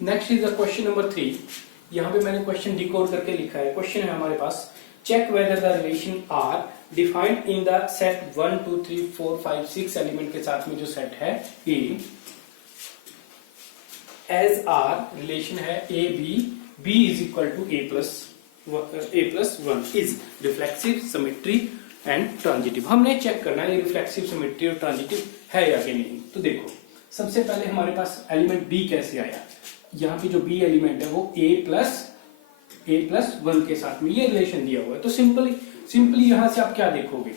Next is the question number 3। यहाँ पे मैंने क्वेश्चन डिकोड करके लिखा है। क्वेश्चन है हमारे पास, check whether the relation R defined in the set 1 2 3 4 5 6 element के साथ में जो सेट है ए एज आर रिलेशन है A B is equal to A plus one is reflexive, symmetry and transitive. हमने चेक करना है ये रिफ्लेक्सिव, सिमेट्री और ट्रांजिटिव है या कि नहीं। तो देखो सबसे पहले हमारे पास एलिमेंट बी कैसे आया। यहाँ पे जो बी एलिमेंट है वो ए प्लस वन के साथ में ये रिलेशन दिया हुआ है। तो सिंपली यहां से आप क्या देखोगे,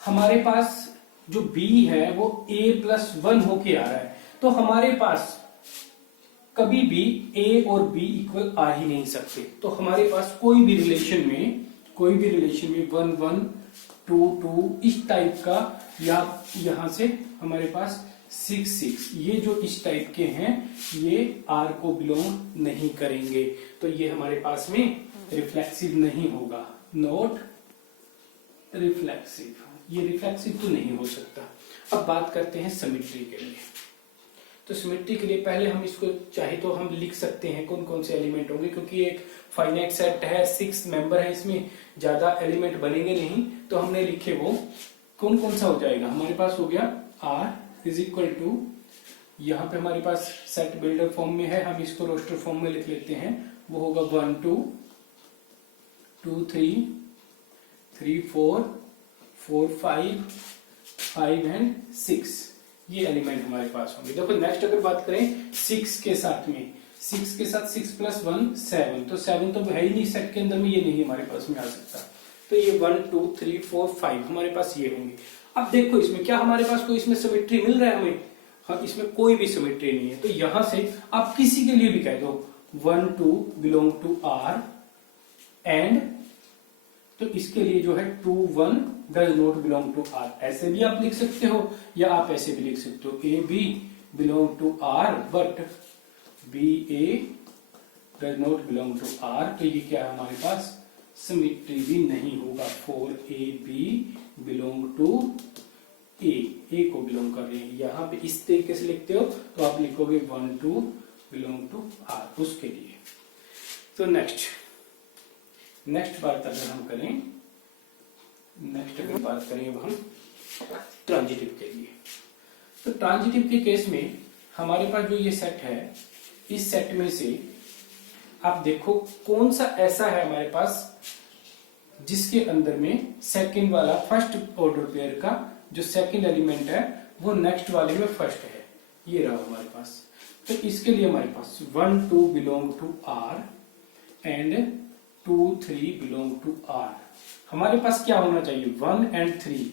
हमारे पास जो बी है वो ए प्लस वन होके आ रहा है। तो हमारे पास कभी भी ए और बी इक्वल आ ही नहीं सकते। तो हमारे पास कोई भी रिलेशन में 1 1 2 2 इस टाइप का, या यहां से हमारे पास 6 6 ये जो इस टाइप के हैं ये आर को बिलोंग नहीं करेंगे। तो ये हमारे पास में रिफ्लेक्सिव नहीं होगा, नॉट रिफ्लेक्सिव। ये रिफ्लेक्सिव तो नहीं हो सकता। अब बात करते हैं सिमेट्री के लिए। तो सिमेट्री के लिए पहले हम इसको चाहे तो हम लिख सकते हैं कौन कौन से एलिमेंट होंगे, क्योंकि एक फाइनाइट सेट है, 6 मेंबर है, इसमें ज्यादा एलिमेंट बनेंगे नहीं। तो हमने लिखे वो कौन सा हो जाएगा, हमारे पास हो गया R इज इक्वल टू, यहाँ पे हमारे पास सेट बिल्डर फॉर्म में है, हम इसको रोस्टर फॉर्म में लिख लेते हैं। वो होगा 1 2 2 3 3 4 4 5 एंड 6 ये एलिमेंट हमारे पास होंगे। देखो नेक्स्ट अगर बात करें 6 के साथ में, 6 के साथ 6 प्लस 1 7, तो 7 तो है ही नहीं सेट के अंदर में, ये नहीं हमारे पास में आ सकता। तो ये 1 2 3 4 5 हमारे पास ये होंगे। अब देखो इसमें क्या हमारे पास कोई इसमें सिमेट्री मिल रहा है हमें, हाँ इसमें कोई भी सिमेट्री नहीं है। तो यहां से आप किसी के लिए भी कह दो 1 2 बिलोंग टू आर एंड, तो इसके लिए जो है 2 1 does not belong to R, ऐसे भी आप लिख सकते हो या आप ऐसे भी लिख सकते हो A B belong to R but B A does not belong to R. तो ये क्या है हमारे पास, सिमेट्री भी नहीं होगा। 4 ए बी बिलोंग टू ए को बिलोंग कर रहे हैं। यहां पे इस तरीके से लिखते हो तो आप लिखोगे 1 2 बिलोंग टू आर उसके लिए। तो नेक्स्ट बात अगर हम करें, अब हम ट्रांजिटिव के लिए। तो ट्रांजिटिव के केस में हमारे पास जो ये सेट है, इस सेट में से आप देखो कौन सा ऐसा है हमारे पास जिसके अंदर में सेकंड वाला फर्स्ट ऑर्डर पेयर का जो सेकंड एलिमेंट है वो नेक्स्ट वाले में फर्स्ट है। ये रहा हमारे पास। तो इसके लिए हमारे पास 1 2 belong to R and 2 3 belong to R. हमारे पास क्या होना चाहिए, 1 एंड 3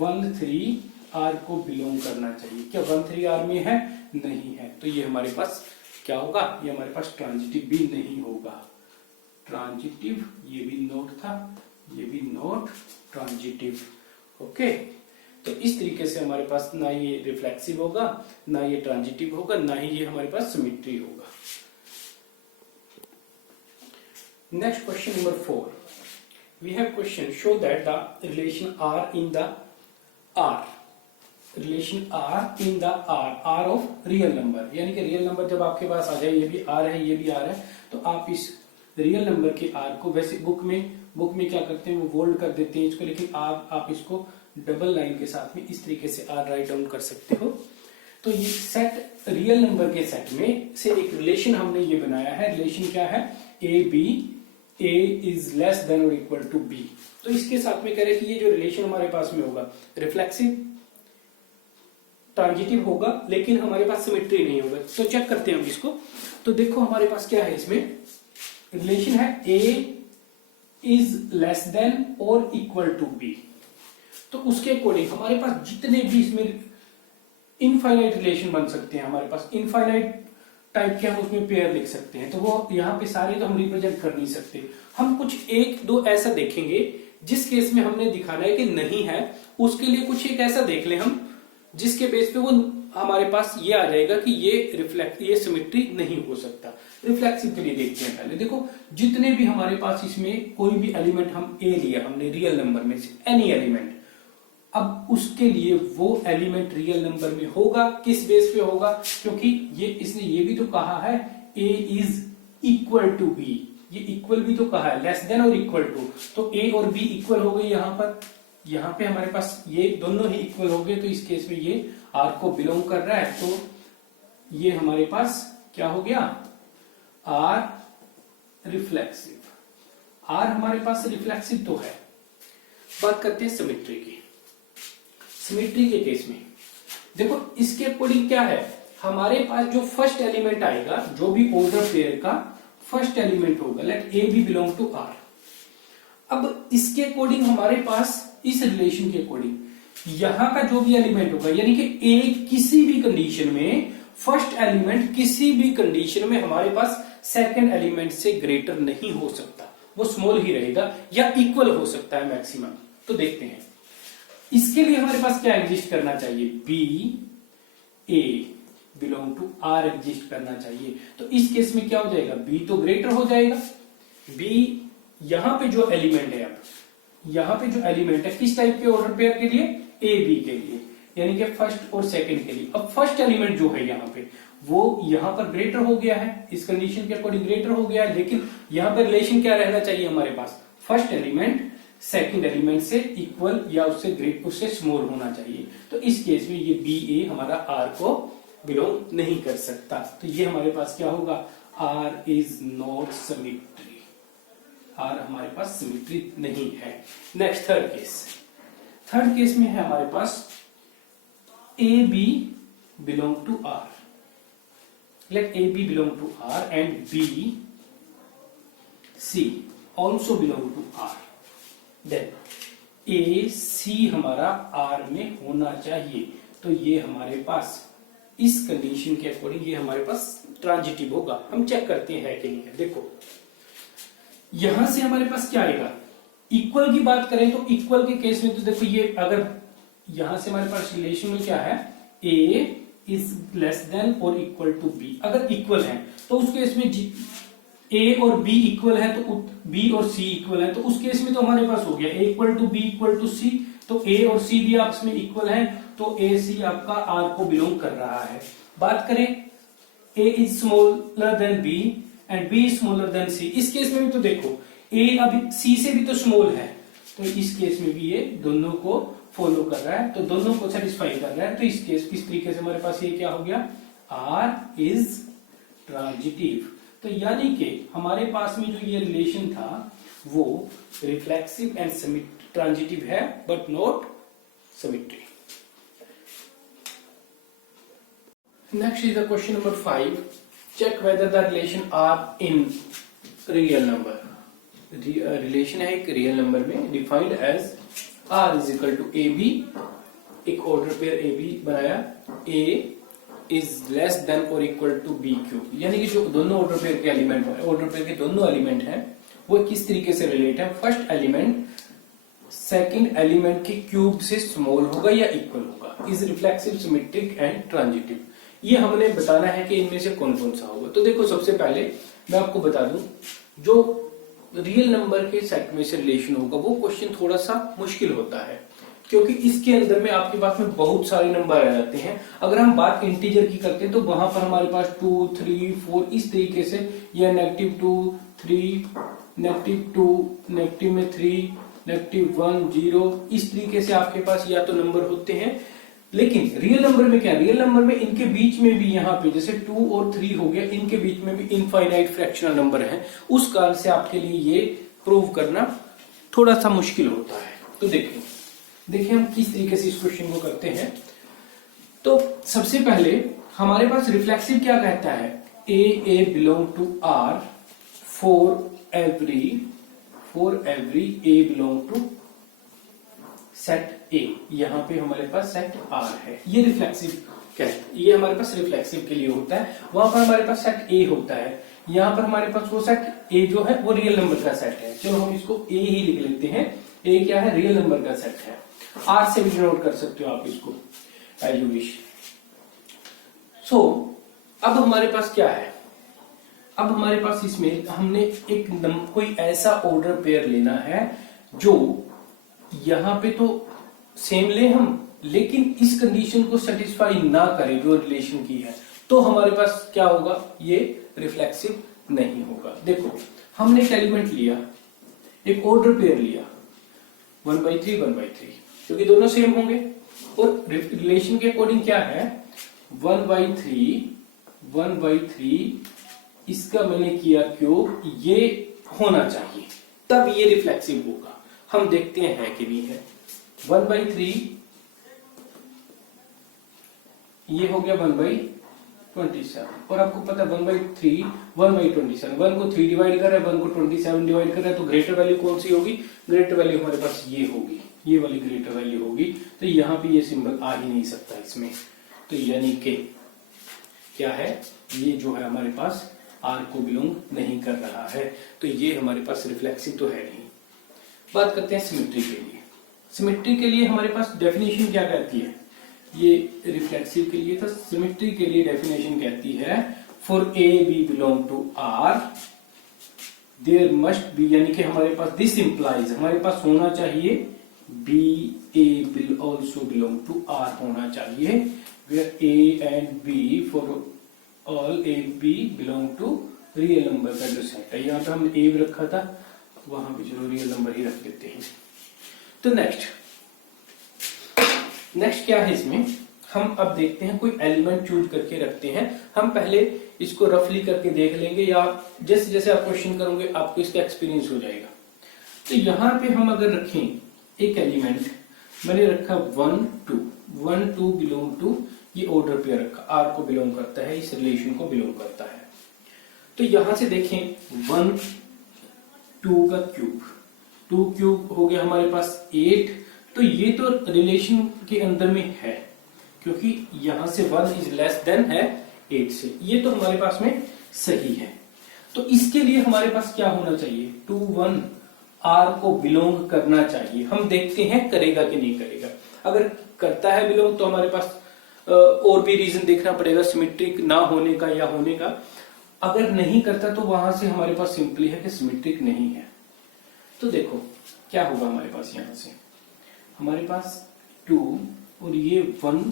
1 3 आर को बिलोंग करना चाहिए। क्या 1 3 आर में है, नहीं है। तो ये हमारे पास क्या होगा, ये हमारे पास ट्रांजिटिव भी नहीं होगा। ट्रांजिटिव ये भी नोट था, ये भी नोट ट्रांजिटिव। ओके, तो इस तरीके से हमारे पास ना ये रिफ्लेक्सिव होगा, ना ये ट्रांजिटिव होगा, ना ही ये हमारे पास सिमेट्री होगा। Next question number 4। We have question show that the relation R in the R of real number, यानी कि रियल नंबर जब आपके पास आ जाए, ये भी R है ये भी R है, तो आप इस रियल नंबर के R को, वैसे बुक में क्या करते हैं वो बोल्ड कर देते हैं इसको, लेकिन आप इसको डबल लाइन के साथ में इस तरीके से R राइट डाउन कर सकते हो। तो ये सेट रियल नंबर के सेट में से एक रिलेशन हमने ये बनाया है। रिलेशन क्या है, A is less than or equal to B। तो इसके साथ में कह रहे हैं कि ये जो रिलेशन हमारे पास में होगा रिफ्लेक्सिव, ट्रांजिटिव होगा, लेकिन हमारे पास सिमेट्री नहीं होगा। तो चेक करते हैं हम इसको। तो देखो हमारे पास क्या है, इसमें रिलेशन है A is less than or equal to B। तो उसके अकॉर्डिंग हमारे पास जितने भी इसमें इनफाइनाइट रिलेशन बन सकते हैं, हमारे पास इनफाइनाइट टाइप के हम उसमें पेयर लिख सकते हैं। तो वो यहाँ पे सारे तो हम रिप्रेजेंट कर नहीं सकते। हम कुछ एक दो ऐसा देखेंगे जिस केस में हमने दिखाना है कि नहीं है, उसके लिए कुछ एक ऐसा देख ले हम जिसके बेस पे वो हमारे पास ये आ जाएगा कि ये सिमेट्री नहीं हो सकता। रिफ्लेक्सिव के लिए देखते हैं। पहले देखो जितने भी हमारे पास इसमें कोई भी एलिमेंट हम ए लिया हमने रियल नंबर में से, एनी एलिमेंट, अब उसके लिए वो एलिमेंट रियल नंबर में होगा। किस बेस पे होगा, क्योंकि इसने ये भी तो कहा है ए इज इक्वल टू बी, ये इक्वल भी तो कहा है, less than or equal to, तो ए और बी इक्वल हो गए यहाँ पे हमारे पास ये दोनों ही इक्वल हो गए, तो इस केस में ये आर को बिलोंग कर रहा है, तो ये हमारे पास क्या हो गया, आर रिफ्लेक्सिव। आर हमारे पास रिफ्लेक्सिव तो है। बात करते हैं सिमेट्री की। सिमेट्री के केस में देखो इसके अकॉर्डिंग क्या है, हमारे पास जो फर्स्ट एलिमेंट आएगा, जो भी ऑर्डर पेयर का फर्स्ट एलिमेंट होगा, let A B belong to R. अब इसके अकॉर्डिंग हमारे पास इस रिलेशन के अकॉर्डिंग यहां का जो भी एलिमेंट होगा, यानी कि ए किसी भी कंडीशन में, फर्स्ट एलिमेंट किसी भी कंडीशन में हमारे पास सेकंड एलिमेंट से ग्रेटर नहीं हो सकता, वो स्मॉल ही रहेगा या इक्वल हो सकता है मैक्सिमम। तो देखते हैं इसके लिए हमारे पास क्या एग्जिस्ट करना चाहिए, B A belong to R exist करना चाहिए। तो इस केस में क्या हो जाएगा, बी तो ग्रेटर हो जाएगा, बी यहां पे जो एलिमेंट है, अब यहां पे जो एलिमेंट है किस टाइप के ऑर्डर पेयर के लिए, ए बी के लिए, यानी कि फर्स्ट और सेकंड के लिए। अब फर्स्ट एलिमेंट जो है यहाँ पे वो यहां पर ग्रेटर हो गया है, इस कंडीशन के अकॉर्डिंग ग्रेटर हो गया है, लेकिन यहां पर रिलेशन क्या रहना चाहिए हमारे पास, फर्स्ट एलिमेंट सेकंड एलिमेंट से इक्वल या उससे ग्रेट, उससे स्मॉल होना चाहिए। तो इस केस में ये बी ए हमारा आर को बिलोंग नहीं कर सकता, तो ये हमारे पास क्या होगा, R is not symmetry, R हमारे पास सिमेट्री नहीं है। Next third case, third case में है हमारे पास A B belong to R, let a b belong to R and b c also belong to R, then a c हमारा R में होना चाहिए। तो ये हमारे पास इस कंडीशन के अकॉर्डिंग ये हमारे पास ट्रांजिटिव होगा। हम चेक करते हैं कि नहीं है। देखो यहां से हमारे पास क्या आएगा, इक्वल की बात करें तो इक्वल के केस में तो देखो ये अगर यहां से हमारे पास रिलेशन में क्या है, a is less than or equal to B, अगर इक्वल है तो उस केस में ए और बी इक्वल है, तो बी और सी इक्वल है, तो उस केस में तो हमारे पास हो गया A equal to B equal to C, तो ए और सी भी आपस में इक्वल है, तो ए सी आपका आर को बिलोंग कर रहा है। बात करें A is smaller than B and B is smaller than C, इस केस में भी तो देखो ए अब सी से भी तो स्मॉल है, तो इस केस में भी ये दोनों को फॉलो कर रहा है, तो दोनों को सेटिस्फाई कर रहा है। तो इस केस इस तरीके से हमारे पास ये क्या हो गया, आर इज ट्रांजिटिव। तो यानी कि हमारे पास में जो ये रिलेशन था वो रिफ्लेक्सिव एंड ट्रांजिटिव है but not symmetry. Next is the question number 5, check whether the relation R in real number. Relation है एक रियल नंबर में, defined as R is equal to A B, एक order pair A B बनाया, A is less than or equal to B cube, यानी कि जो दोनों order pair के एलिमेंट है, ऑर्डर पेयर के दोनों एलिमेंट हैं वो किस तरीके से रिलेट है, फर्स्ट एलिमेंट सेकंड एलिमेंट के क्यूब से स्मॉल होगा या इक्वल होगा, is reflexive symmetric and transitive. ये हमने बताना है कि इनमें से कौन कौन सा होगा। तो देखो सबसे पहले मैं आपको बता दूं, जो रियल नंबर के सेट में से रिलेशन होगा वो क्वेश्चन थोड़ा सा मुश्किल होता है, क्योंकि इसके अंदर में आपके पास में बहुत सारे नंबर आ जाते हैं। अगर हम बात इंटीजर की करते हैं तो वहां पर हमारे पास 2 3 4 इस तरीके से, या -2 3 -2 नेगेटिव में 3 -1 0, इस तरीके से आपके पास या तो नंबर होते हैं। लेकिन रियल नंबर में क्या, रियल नंबर में इनके बीच में भी यहाँ पे जैसे 2 और 3 हो गया, इनके बीच में भी इनफाइनाइट फ्रैक्शनल नंबर है, उस कारण से आपके लिए ये प्रूव करना थोड़ा सा मुश्किल होता है। तो देखिए हम किस तरीके से इस क्वेश्चन को करते हैं। तो सबसे पहले हमारे पास रिफ्लेक्सिव क्या कहता है, A belong to R for every A belong to set A, यहां पे हमारे पास सेट आर है, ये रिफ्लेक्सिव कहता है, ये हमारे पास रिफ्लेक्सिव के लिए होता है। वहां पर हमारे पास सेट ए होता है, यहां पर हमारे पास वो सेट ए जो है वो रियल नंबर का सेट है। चलो हम इसको ए ही लिख लेते हैं, ए क्या है, रियल नंबर का सेट है। आर से भी डिनोट कर सकते हो आप इसको एज यू विश। सो अब हमारे पास क्या है, अब हमारे पास इसमें हमने एक कोई ऐसा ऑर्डर पेयर लेना है जो यहां पे तो सेम ले हम, लेकिन इस कंडीशन को सेटिस्फाई ना करे जो रिलेशन की है, तो तो हमारे पास क्या होगा, ये रिफ्लेक्सिव नहीं होगा। देखो हमने एक एलिमेंट लिया, एक ऑर्डर पेयर लिया 1/3 1/3, क्योंकि दोनों सेम होंगे और रिलेशन के अकॉर्डिंग क्या है 1/3 1/3, इसका मैंने किया क्यूब, ये होना चाहिए तब ये रिफ्लेक्सिव होगा। हम देखते हैं है कि नहीं है। 1/3 ये हो गया 1/27, और आपको पता है 1/3 1/27, 1 को 3 डिवाइड कर रहा है, 1 को 27 डिवाइड कर रहा है, तो ग्रेटर वैल्यू कौन सी होगी, ग्रेटर वैल्यू हमारे पास ये होगी, ये वाली ग्रेटर वैल्यू होगी। तो यहाँ पे ये सिंबल आ ही नहीं सकता इसमें, तो यानी कि क्या है, ये जो है हमारे पास आर को बिलोंग नहीं कर रहा है, तो ये हमारे पास रिफ्लेक्सिव तो है नहीं। बात करते हैं सिमेट्री के लिए। सिमेट्री के लिए हमारे पास डेफिनेशन क्या कहती है, ये रिफ्लेक्सिव के लिए था, सिमेट्री के लिए डेफिनेशन कहती है for A B belong to R there must be, यानी कि हमारे पास दिस इंप्लाइज, हमारे पास होना चाहिए B A will also belong to R होना चाहिए, where A and B for all A B belong to real number का जो सेट है। यहाँ पे हमने ए भी रखा था, वहां पे चलो रियल नंबर ही रख देते हैं। तो नेक्स्ट क्या है इसमें, हम अब देखते हैं कोई एलिमेंट चूज करके रखते हैं। हम पहले इसको रफली करके देख लेंगे, या जैसे जैसे आप क्वेश्चन करोगे आपको इसका एक्सपीरियंस हो जाएगा। तो यहाँ पे हम अगर रखें एक एलिमेंट, मैंने रखा 1 2 1 2 बिलोंग टू, ये ऑर्डर पेयर रखा, आर को बिलोंग करता है, इस रिलेशन को बिलोंग करता है। तो यहां से देखें 1 2 का क्यूब, 2 क्यूब हो गया हमारे पास 8, तो ये तो रिलेशन के अंदर में है, क्योंकि यहां से 1 इज लेस देन है 8 से, ये तो हमारे पास में सही है। तो इसके लिए हमारे पास क्या होना चाहिए, 2 1 आर को बिलोंग करना चाहिए। हम देखते हैं करेगा कि नहीं करेगा। अगर करता है बिलोंग तो हमारे पास और भी रीजन देखना पड़ेगा सिमेट्रिक ना होने का या होने का। अगर नहीं करता तो वहां से हमारे पास सिंपली है कि सिमेट्रिक नहीं है। तो देखो क्या होगा हमारे पास, यहां से हमारे पास 2 और ये 1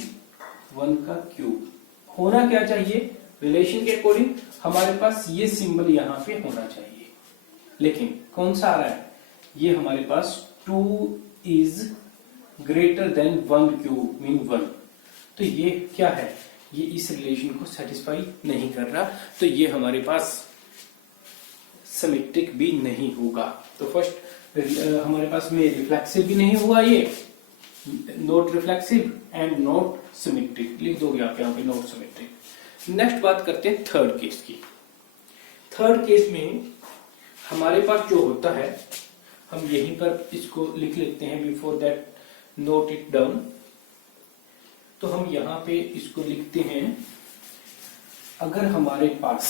1 का क्यूब होना क्या चाहिए, रिलेशन के अकॉर्डिंग हमारे पास ये सिंबल यहां पे होना चाहिए, लेकिन कौन सा आ रहा है, ये हमारे पास 2 is greater than 1 cube mean 1, तो ये क्या है, ये इस रिलेशन को सेटिस्फाई नहीं कर रहा, तो ये हमारे पास सिमेट्रिक भी नहीं होगा। तो फर्स्ट हमारे पास में रिफ्लेक्सिव भी नहीं हुआ, ये not reflexive and not symmetric, लिख दोगे आप यहाँ पे नॉट सिमेट्रिक। नेक्स्ट बात करते हैं थर्ड केस की। थर्ड केस में हमारे पास जो होता है, हम यहीं पर इसको लिख लेते हैं, before that note it down. तो हम यहां पे इसको लिखते हैं, अगर हमारे पास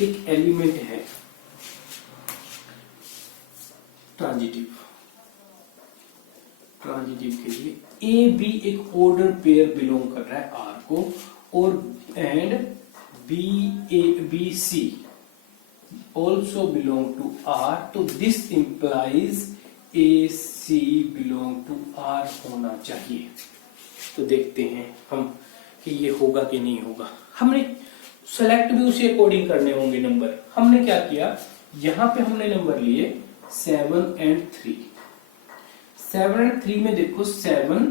एक एलिमेंट है ट्रांजिटिव के लिए ए बी एक ऑर्डर पेयर बिलोंग कर रहा है आर को, और and B C also belong to R, तो this implies A C belong to R होना चाहिए। तो देखते हैं हम कि ये होगा कि नहीं होगा। हमने सेलेक्ट भी उसी अकॉर्डिंग करने होंगे नंबर। हमने क्या किया, यहां पे हमने नंबर लिए 7 and 3। 7 and 3 में देखो 7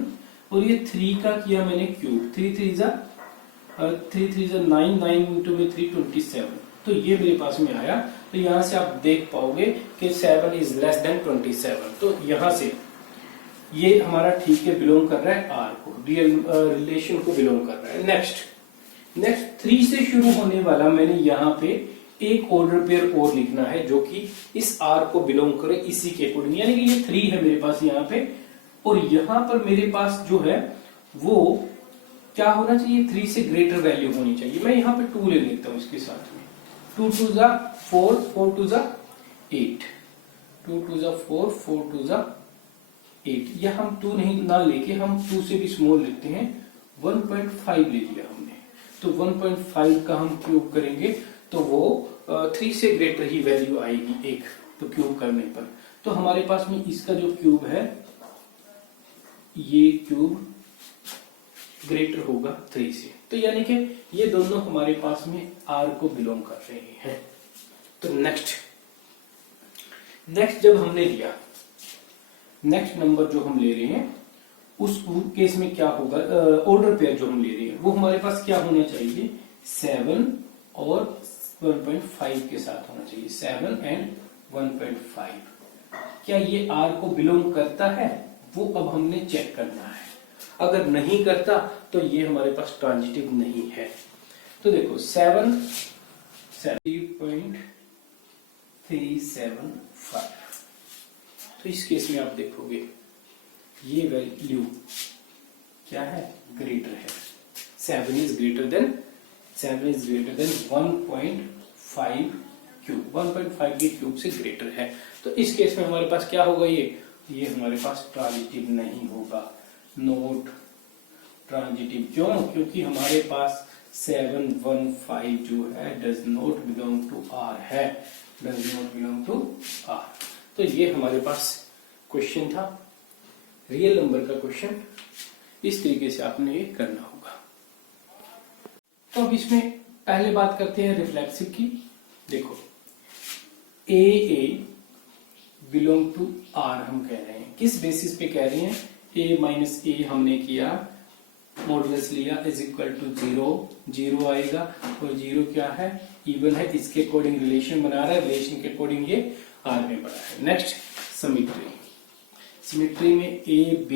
और ये 3 का किया मैंने क्यूब, 3 3 जा 9, 9 इंटू में 3 27, तो ये मेरे पास में आया। तो यहां से आप देख पाओगे कि 7 इज लेस देन 27, तो यहां से ये हमारा ठीक है, बिलोंग कर रहा है आर को, रियल रिलेशन को बिलोंग कर रहा है। नेक्स्ट 3 से शुरू होने वाला मैंने यहाँ पे एक ऑर्डर पेयर और लिखना है जो कि इस आर को बिलोंग करे, इसी के अकॉर्डिंग, यानी कि ये 3 है मेरे पास यहाँ पे, और यहाँ पर मेरे पास जो है वो क्या होना चाहिए, 3 से ग्रेटर वैल्यू होनी चाहिए। मैं यहाँ पे 2 ले लेता हूँ इसके साथ में, 2 2 जा 4, 4 2 जा 8, 2 2 जा 4, 4 2 जा 8, या हम 2 नहीं ना लेके हम 2 से भी स्मॉल लेते हैं, 1.5 ले लिया हमने, तो 1.5 का हम क्यूब करेंगे तो वो 3 से ग्रेटर ही वैल्यू आएगी एक, तो क्यूब करने पर। तो हमारे पास में इसका जो क्यूब है, ये क्यूब ग्रेटर होगा 3 से। तो यानी कि ये दोनों हमारे पास में R को बिलोंग कर रहे हैं। तो नेक्स्ट जब हमने लिया, नेक्स्ट नंबर जो हम ले रहे हैं उस केस में क्या होगा, ऑर्डर पेयर जो हम ले रहे हैं वो हमारे पास क्या होना चाहिए, 7 और 1.5 के साथ होना चाहिए, 7 एंड 1.5। क्या ये R को बिलोंग करता है, वो अब हमने चेक करना है। अगर नहीं करता तो ये हमारे पास ट्रांजिटिव नहीं है। तो देखो 7.375, तो इस केस में आप देखोगे ये वैल्यू क्या है, ग्रेटर है, 7 इज ग्रेटर देन 1.5 क्यूब, 1.5 के क्यूब से ग्रेटर है। तो इस केस में हमारे पास क्या होगा, ये हमारे पास ट्रांजिटिव नहीं होगा, नोट ट्रांजिटिव। क्यों? क्योंकि हमारे पास 715 जो है does not belong to R है, does not belong to R। तो ये हमारे पास क्वेश्चन था, रियल नंबर का क्वेश्चन। इस तरीके से आपने ये करना होगा। तो अब इसमें पहले बात करते हैं रिफ्लेक्सिव की। देखो A बिलोंग टू R हम कह रहे हैं, किस बेसिस पे कह रहे हैं, A माइनस A हमने किया, मॉडुलस लिया इज इक्वल टू 0 आएगा, और 0 क्या है, इवन है, इसके अकॉर्डिंग रिलेशन बना रहा है, रिलेशन के अकॉर्डिंग ये R में बना है। नेक्स्ट सिमेट्री में A B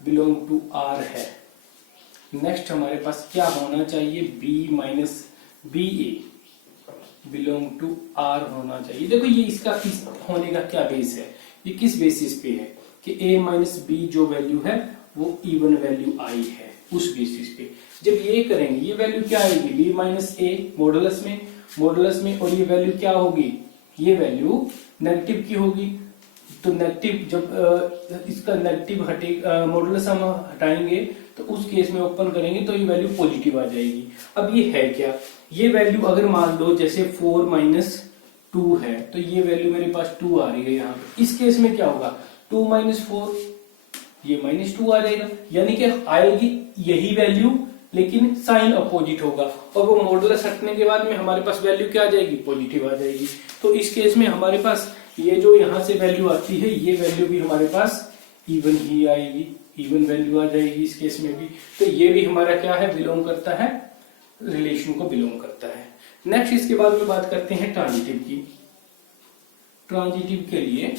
belong to R है। नेक्स्ट हमारे पास क्या होना चाहिए, B minus B A belong to R होना चाहिए। देखो ये इसका इस होने का क्या बेस है, ये किस बेसिस पे है कि A माइनस बी जो वैल्यू है वो इवन वैल्यू आई है, उस बेसिस पे जब ये करेंगे ये वैल्यू क्या आएगी, B माइनस A मॉडुलस में, और ये वैल्यू क्या होगी, ये वैल्यू नेगेटिव की होगी। तो नेगेटिव जब इसका नेगेटिव मॉडुलस हम हटाएंगे तो उस केस में ओपन करेंगे तो ये वैल्यू पॉजिटिव आ जाएगी। अब ये है क्या, ये वैल्यू अगर मान लो जैसे 4 माइनस 2 है तो ये वैल्यू मेरे पास 2 आ रही है यहाँ पे। इस केस में क्या होगा, 2 माइनस 4 ये माइनस 2 आ जाएगा, यानी कि आएगी यही वैल्यू लेकिन साइन अपोजिट होगा, और वो मॉडुलस हटने के बाद में हमारे पास वैल्यू क्या आ जाएगी, पॉजिटिव आ जाएगी। तो इस केस में हमारे पास ये जो यहाँ से वैल्यू आती है ये वैल्यू भी हमारे पास इवन ही आएगी, इवन वैल्यू आ जाएगी इस केस में भी। तो ये भी हमारा क्या है, बिलोंग करता है, रिलेशन को बिलोंग करता है। नेक्स्ट इसके बाद में बात करते हैं ट्रांजिटिव की। ट्रांजिटिव के लिए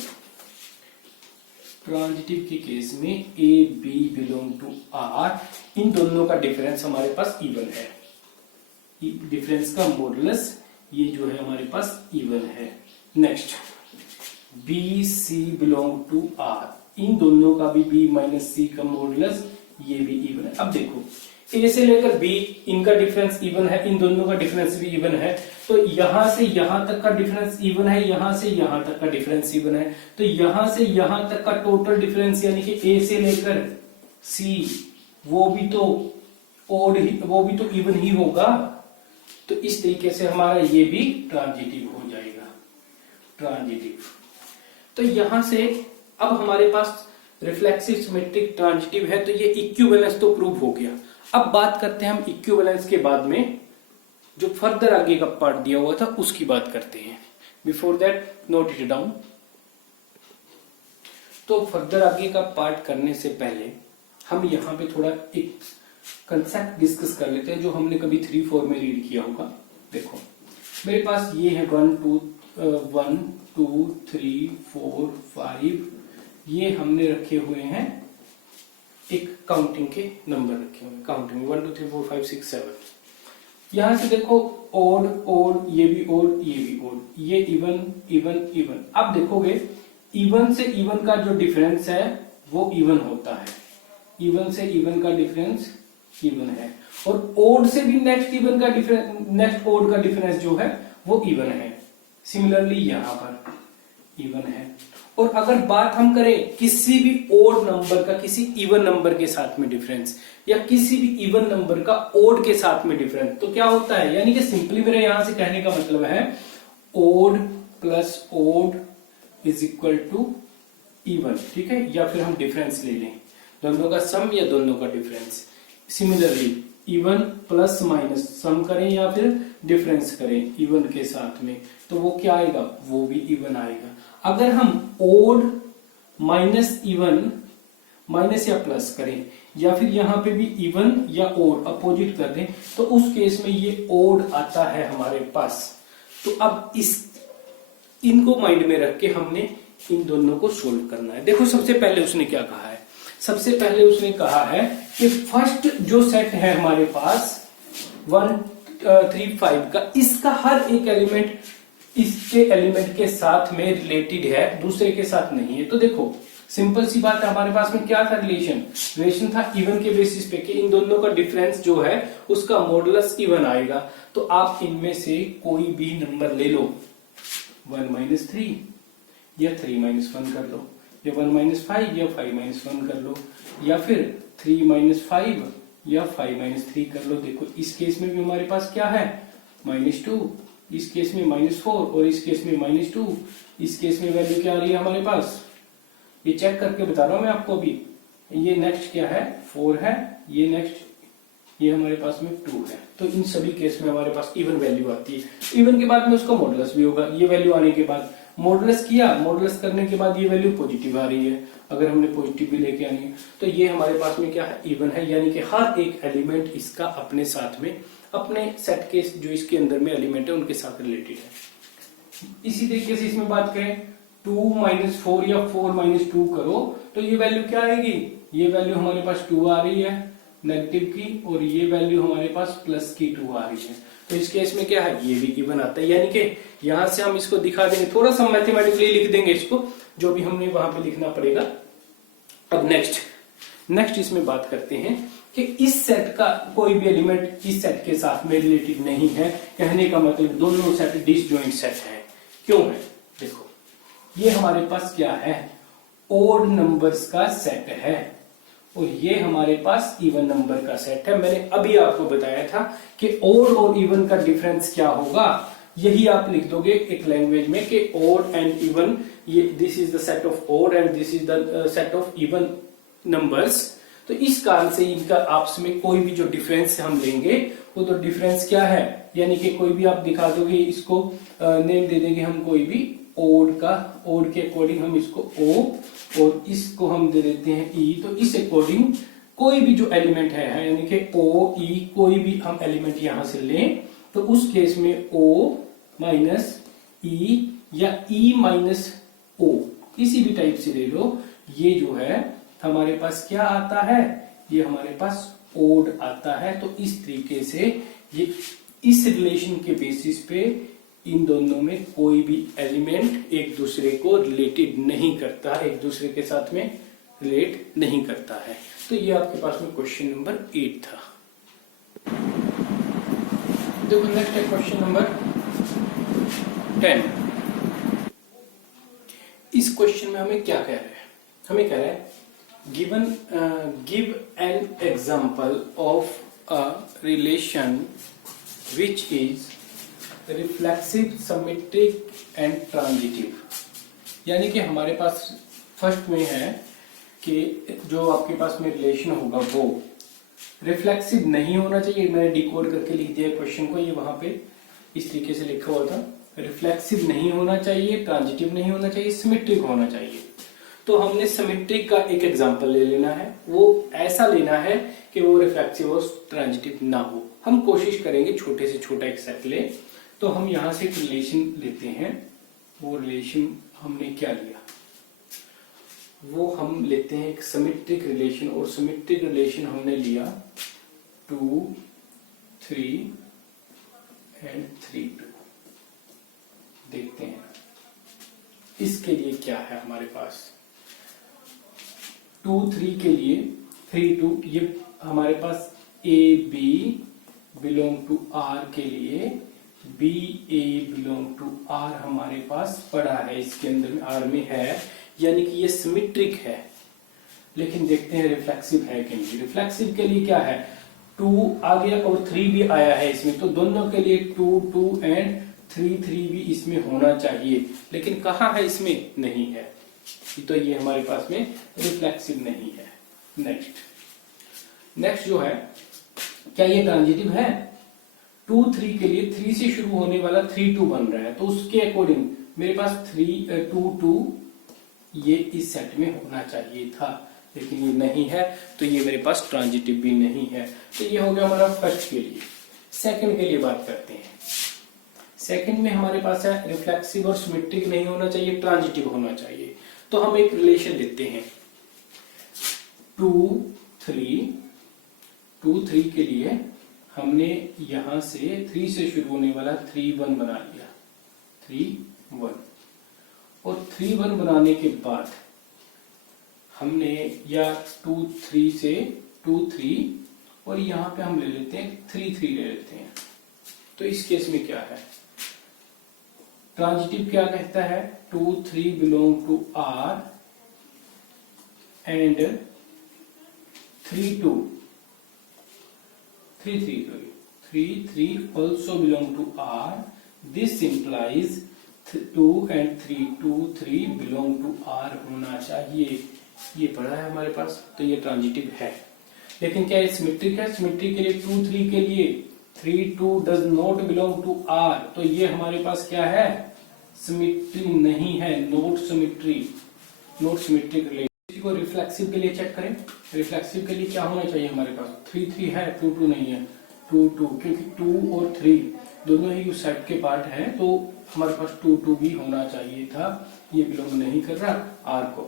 ट्रांजिटिव के केस में A B belong to R, इन दोनों का डिफरेंस हमारे पास इवन है, डिफरेंस का मॉडुलस ये जो है हमारे पास इवन है। Next B C belong to R, इन दोनों का भी बी माइनस सी का मॉडुलस ये भी इवन है। अब देखो ए से लेकर बी इनका डिफरेंस इवन है, इन दोनों का डिफरेंस भी इवन है, तो यहां से यहां तक का डिफरेंस इवन है, यहां से यहां तक का डिफरेंस इवन है, तो यहां से यहां तक का टोटल डिफरेंस यानी कि ए से लेकर सी वो भी तो ओड ही, वो भी तो इवन ही होगा। तो इस तरीके से हमारा ये भी ट्रांजिटिव हो जाएगा, ट्रांजिटिव। तो यहां से अब हमारे पास रिफ्लेक्सिव सिमेट्रिक ट्रांजिटिव है, तो ये इक्विवेलेंस तो प्रूव हो गया। अब बात करते हैं हम इक्विवेलेंस के बाद में जो फर्दर आगे का पार्ट दिया हुआ था उसकी बात करते हैं। Before that note it down. तो फर्दर आगे का पार्ट करने से पहले हम यहाँ पे थोड़ा एक कंसेप्ट डिस्कस कर लेते हैं जो हमने कभी 3-4 में रीड किया होगा। देखो मेरे पास ये है 1 2 3 4 5, ये हमने रखे हुए हैं एक काउंटिंग के नंबर रखे हुए हैं, काउंटिंग 1 2 3 4 5 6 7। यहां से देखो ओड ओड, ये भी ओड, ये भी ओड, ये इवन इवन इवन। अब देखोगे इवन से इवन का जो डिफरेंस है वो इवन होता है, इवन से इवन का डिफरेंस इवन है, और ओड से भी नेक्स्ट इवन का डिफरेंस, नेक्स्ट ओड का डिफरेंस जो है वो इवन है। सिमिलरली यहां पर इवन है। और अगर बात हम करें किसी भी ओड नंबर का किसी इवन नंबर के साथ में डिफरेंस, या किसी भी इवन नंबर का ओड के साथ में डिफरेंस, तो क्या होता है, यानी कि सिंपली मेरे यहां से कहने का मतलब है odd plus odd is equal to even, ठीक है, या फिर हम डिफरेंस ले लें, दोनों का सम या दोनों का difference. Similarly even plus minus sum करें या फिर डिफरेंस करें इवन के साथ में, तो वो क्या आएगा, वो भी इवन आएगा। अगर हम ओड माइनस इवन माइनस या प्लस करें या फिर यहां पे भी इवन या ओड अपोजिट कर दें, तो उस केस में ये ओड आता है हमारे पास। तो अब इनको माइंड में रख के हमने इन दोनों को सोल्व करना है। देखो सबसे पहले उसने क्या कहा है, सबसे पहले उसने कहा है कि फर्स्ट जो सेट है हमारे पास 1 3 5 का, इसका हर एक एलिमेंट इसके एलिमेंट के साथ में रिलेटेड है, दूसरे के साथ नहीं है। तो देखो सिंपल सी बात है, हमारे पास में क्या था, रिलेशन था इवन के बेसिस पे कि इन दोनों का डिफरेंस जो है उसका मॉडुलस इवन आएगा। तो आप इनमें से कोई भी नंबर ले लो, 1 - 3 या 3 - 1 कर लो, या 1 - 5 या 5 - 1 कर लो, या फिर 3 - 5 या 5 - 3 कर लो। देखो इस केस में भी हमारे पास क्या है, -2, इस केस में -4 और इस केस में -2। इस केस में वैल्यू क्या आ रही है हमारे पास, ये चेक करके बता रहा हूं मैं आपको अभी। ये नेक्स्ट क्या है, 4 है, ये नेक्स्ट ये हमारे पास में 2 है। तो इन सभी केस में हमारे पास इवन वैल्यू आती है। इवन के बाद में उसका मॉडुलस भी होगा। ये वैल्यू आने के बाद मॉडुलस किया, मॉडुलस करने के बाद ये वैल्यू पॉजिटिव आ रही है, अगर हमने पॉजिटिव भी लेके आनी है तो ये हमारे पास में क्या है, इवन है। यानी कि हर एक एलिमेंट इसका अपने साथ में, अपने सेट के जो इसके अंदर में एलिमेंट है उनके साथ रिलेटेड है। इसी तरीके से इसमें बात करें 2 - 4 या 4 - 2 करो तो ये वैल्यू क्या आएगी, ये वैल्यू हमारे पास 2 आ रही है नेगेटिव की, और ये वैल्यू हमारे पास प्लस की 2 आ रही है। तो इस केस में क्या है, ये भी इवन आता है। यानी कि यहां से हम इसको दिखा देंगे, थोड़ा सा मैथमेटिकली लिख देंगे इसको, जो भी हमने वहां पे लिखना पड़ेगा। अब नेक्स्ट इसमें बात करते हैं कि इस सेट का कोई भी एलिमेंट इस सेट के साथ में रिलेटेड नहीं है। कहने का मतलब दोनों सेट डिसजॉइंट सेट है। क्यों है, देखो ये हमारे पास क्या है, ओड नंबर्स का सेट है, और ये हमारे पास इवन नंबर का सेट है। मैंने अभी आपको बताया था कि ओड और इवन का डिफरेंस क्या होगा, यही आप लिख दोगे एक लैंग्वेज में कि ओड एंड इवन, ये this is the set of odd and this is the set of even numbers. तो इस कारण से इनका आपस में कोई भी जो डिफरेंस हम लेंगे वो तो डिफरेंस क्या है, यानी कि कोई भी आप दिखा दोगे, इसको नेम दे देंगे हम कोई भी ओड का, ओड के अकॉर्डिंग हम इसको ओ, और इसको हम दे देते हैं ई। तो इस अकॉर्डिंग कोई भी जो एलिमेंट है यानी कि ओ ई, कोई भी हम एलिमेंट यहां से लें तो उस केस में ओ माइनस ई या ई माइनस ओ, किसी भी टाइप से ले लो, ये जो है हमारे पास क्या आता है, ये हमारे पास ओड आता है। तो इस तरीके से ये इस रिलेशन के बेसिस पे इन दोनों में कोई भी एलिमेंट एक दूसरे को रिलेटेड नहीं करता, एक दूसरे के साथ में रिलेट नहीं करता है। तो ये आपके पास में क्वेश्चन नंबर 8 था। देखो नेक्स्ट है क्वेश्चन नंबर 10। इस क्वेश्चन में हमें क्या कह रहा है, हमें कह रहा है give an example of a relation which is reflexive, symmetric and transitive। यानी कि हमारे पास फर्स्ट में है कि जो आपके पास में रिलेशन होगा वो रिफ्लेक्सिव नहीं होना चाहिए। मैंने डिकोड करके लिख दिया क्वेश्चन को, ये वहां पे इस तरीके से लिखा हुआ था, रिफ्लेक्सिव नहीं होना चाहिए, ट्रांजिटिव नहीं होना चाहिए, सिमेट्रिक होना चाहिए। तो हमने सिमेट्रिक का एक एग्जांपल ले लेना है, वो ऐसा लेना है कि वो रिफ्लेक्सिव और ट्रांजिटिव ना हो। हम कोशिश करेंगे छोटे से छोटा एक सेट ले। तो हम यहां से एक रिलेशन लेते हैं, वो रिलेशन हमने क्या लिया, वो हम लेते हैं एक सिमेट्रिक रिलेशन, और सिमेट्रिक रिलेशन हमने लिया 2 3 एंड 3 2। देखते हैं इसके लिए क्या है हमारे पास, 2 3 के लिए 3 2, ये हमारे पास A B belong to R के लिए B A belong to R हमारे पास पड़ा है, इसके अंदर में आर में है, यानी कि ये सिमेट्रिक है। लेकिन देखते हैं रिफ्लेक्सिव है कि नहीं। रिफ्लेक्सिव के लिए क्या है, 2 आ गया और 3 भी आया है इसमें, तो दोनों के लिए 2 2 एंड 3 3 भी इसमें होना चाहिए। लेकिन कहाँ है, इसमें नहीं है, तो ये हमारे पास में रिफ्लेक्सिव नहीं है। नेक्स्ट जो है क्या ये ट्रांजिटिव है? 2 3 के लिए 3 से शुरू होने वाला 3 2 बन रहा है, तो उसके अकॉर्डिंग मेरे पास 3 2 2 ये इस सेट में होना चाहिए था, लेकिन ये नहीं है, तो ये मेरे पास ट्रांजिटिव भी नहीं है। तो ये हो गया हमारा फर्स्ट के लिए। सेकंड के लिए बात करते हैं। सेकंड में हमारे पास है रिफ्लेक्सिव और सिमेट्रिक नहीं होना चाहिए, ट्रांजिटिव होना चाहिए। तो हम एक रिलेशन लेते हैं 2 3 के लिए हमने यहां से 3 से शुरू होने वाला 3 1 बना लिया, 3 1, और 3 1 बनाने के बाद हमने या 2 3 से 2 3 और यहां पे हम ले लेते हैं 3 3 ले लेते हैं। तो इस केस में क्या है? ट्रांजिटिव क्या कहता है? 2 3 belong to R and 3 2 3 3 also belong to R. This implies 2 and 3 2 3 belong to R होना चाहिए। ये पढ़ा है हमारे पास, तो ये ट्रांजिटिव है। लेकिन क्या ये सिमेट्रिक है? सिमेट्रिक के लिए 2 3 के लिए 3 2 does not belong to R, तो ये हमारे पास क्या है? सिमेट्री नहीं है, नॉट सिमेट्रिक रिलेशन। इसी को रिफ्लेक्सिव के लिए चेक करें। रिफ्लेक्सिव के लिए क्या होना चाहिए हमारे पास? 3 3 है, 2 2 नहीं है, 2 2, क्योंकि 2 और 3 दोनों ही उस सेट के पार्ट हैं, तो हमारे पास 2 2 भी होना चाहिए था। ये बिलोंग नहीं कर रहा R को,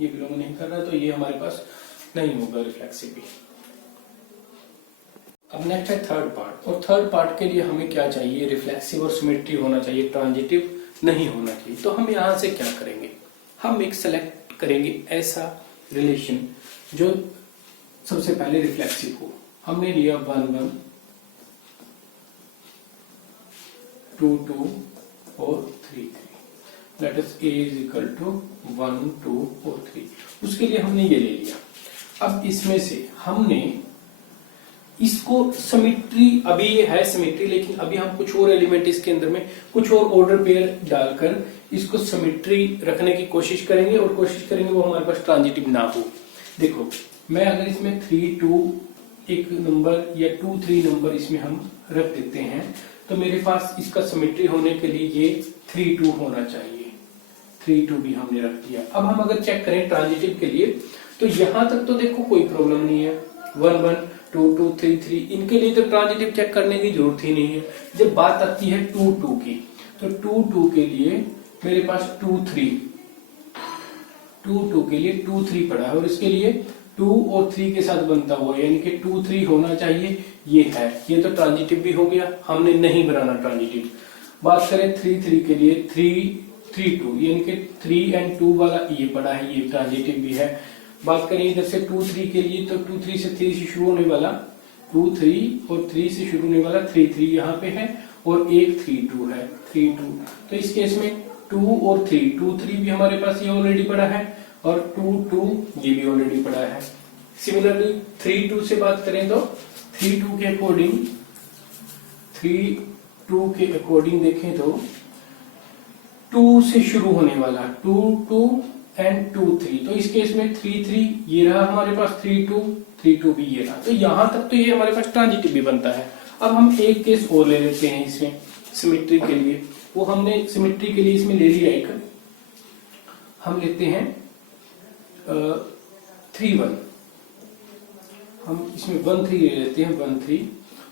ये बिलोंग नहीं कर रहा, तो ये हमारे पास नहीं होगा रिफ्लेक्सिव भी। अब नेक्स्ट है थर्ड पार्ट, और थर्ड पार्ट के लिए हमें क्या चाहिए? रिफ्लेक्सिव और सिमेट्री होना चाहिए, ट्रांजिटिव नहीं होना चाहिए। तो हम यहां से क्या करेंगे? हम एक सेलेक्ट करेंगे ऐसा रिलेशन जो सबसे पहले रिफ्लेक्सिव हो। हमने लिया 1 1 2 2 और 3 3। Let us A is equal to 1 2 और 3। उसके लिए हमने ये ले लिया। अब इसमें से हमने इसको सिमेट्री, अभी ये है सिमेट्री, लेकिन अभी हम कुछ और एलिमेंट इसके अंदर में कुछ और ऑर्डर पेयर डालकर इसको सिमेट्री रखने की कोशिश करेंगे, और कोशिश करेंगे वो हमारे पास ट्रांजिटिव ना हो। देखो, मैं अगर इसमें 3 2 एक नंबर या 2 3 नंबर इसमें हम रख देते हैं, तो मेरे पास इसका सिमेट्री होने के लिए ये 3 2 होना चाहिए। 3 2 भी हमने रख दिया। अब हम अगर चेक करें ट्रांजिटिव के लिए, तो यहां तक तो देखो कोई प्रॉब्लम नहीं है। 1 1 2 2 3 3 इनके लिए तो ट्रांजिटिव चेक करने की जरूरत ही नहीं है। जब बात आती है 2 2 की, तो 2 2 के लिए मेरे पास 2 3 के लिए 2 3 पड़ा है, और इसके लिए 2 और 3 के साथ बनता हुआ, यानी कि 2 3 होना चाहिए। ये है, ये तो ट्रांजिटिव भी हो गया, हमने नहीं बनाना ट्रांजिटिव। बात करें 3 3 के लिए 3 3 2, यानी कि 3 and 2 वाला ये पड़ा है, ये ट्रांजिटिव भी है। बात करें इधर से 2 3 के लिए, तो 2 3 से 3 से शुरू होने वाला 2 3 और 3 से शुरू होने वाला 3 3 यहाँ पे है, और एक 3 2 है, 3 2। तो इस केस में 2 और 3 2 3 भी हमारे पास ये ऑलरेडी पड़ा है, और 2 2 ये भी ऑलरेडी पड़ा है। सिमिलरली 3 2 से बात करें तो 3 2 के अकॉर्डिंग देखें तो 2 से शुरू होने वाला 2 2 एंड 2 3, तो इस केस में 3 3 ये रहा हमारे पास, 3 2 भी ये रहा। तो यहां तक तो ये हमारे पास ट्रांजिटिव भी बनता है। अब हम एक केस और ले लेते हैं इसमें सिमेट्री के लिए। वो हमने सिमेट्री के लिए इसमें ले लिया एक, हम लेते हैं 3 1। हम इसमें 1 3 ले लेते हैं, 1 3।